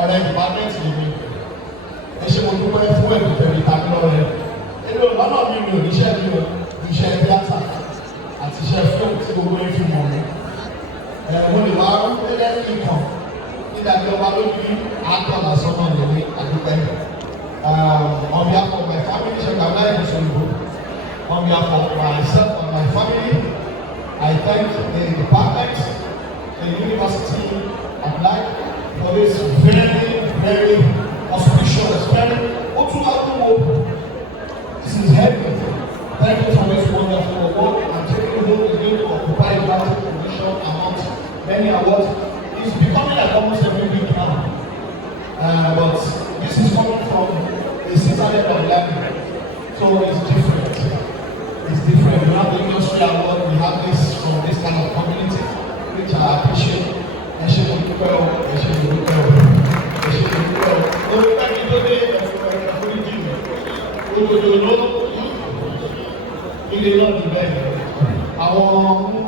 ọ̀rẹ́ department mi ẹ ṣe mo dúpẹ́ fún ẹ̀dùn tẹ̀lé tàbí lọ́rẹ́ ẹni olùbánà mi ò níṣẹ́ mi ò iṣẹ́ tíátà àti iṣẹ́ fíìmù tí gbogbo ẹ̀ fi mọ̀ mi mo lè wá nílẹ̀ nǹkan nígbàgbé ọba lójú àtọ̀ lásán náà lè ní àdúpẹ́ on behalf of my family ṣe kàwé láì ní sọ̀rọ̀ on behalf of myself and my family I thank the department the university of life for this very auspicious very this is heavy. Thank you for this wonderful work and taking hold again to occupy a large position among many awards. It's becoming like almost every week now. But this is coming from the citadel of learning. So it's different. It's different. We have the industry award, we have this from this kind of community, which I appreciate. I should do well. I should do well. I should do well. Ilé náà ti bẹ́ẹ̀. Àwọn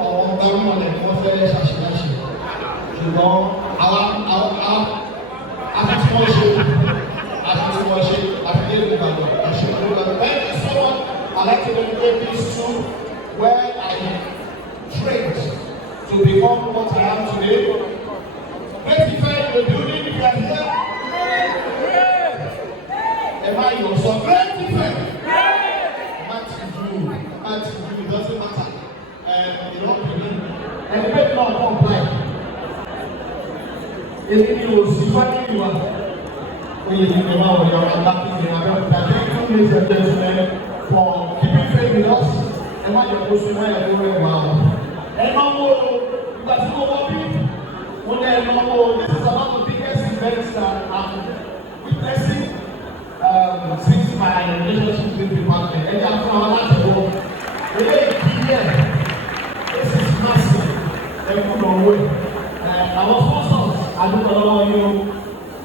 ọmọlẹ̀ ni wọ́n fẹ́ ṣàṣìláṣì. Ṣùgbọ́n àfihàn ìgbàgbọ́ àṣìláṣì. Thank you so much. I'd like to dedicate this to where I trained to become what I am today. Great defense in the building if you are here. Am I your son? Great defense. It doesn't matter. You know, and the people don't comply. If it was funny, you are when you think about your adapting, thank you, ladies and gentlemen, for keeping faith with us. And what you're supposed to do, you're doing well. And no more, you got to go up in. When they're no more, this is one of the biggest events that I'm witnessing since my relationship with the department. And I'm from Obaztv. This is massive. Thank you for waiting. Our sponsors, I don't know you.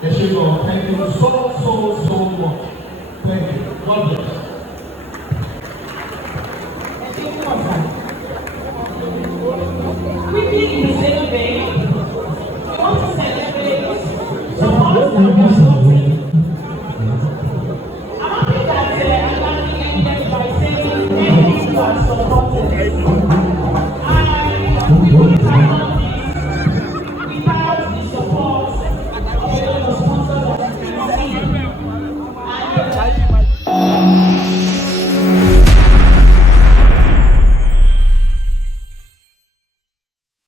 Thank you so much. Thank you.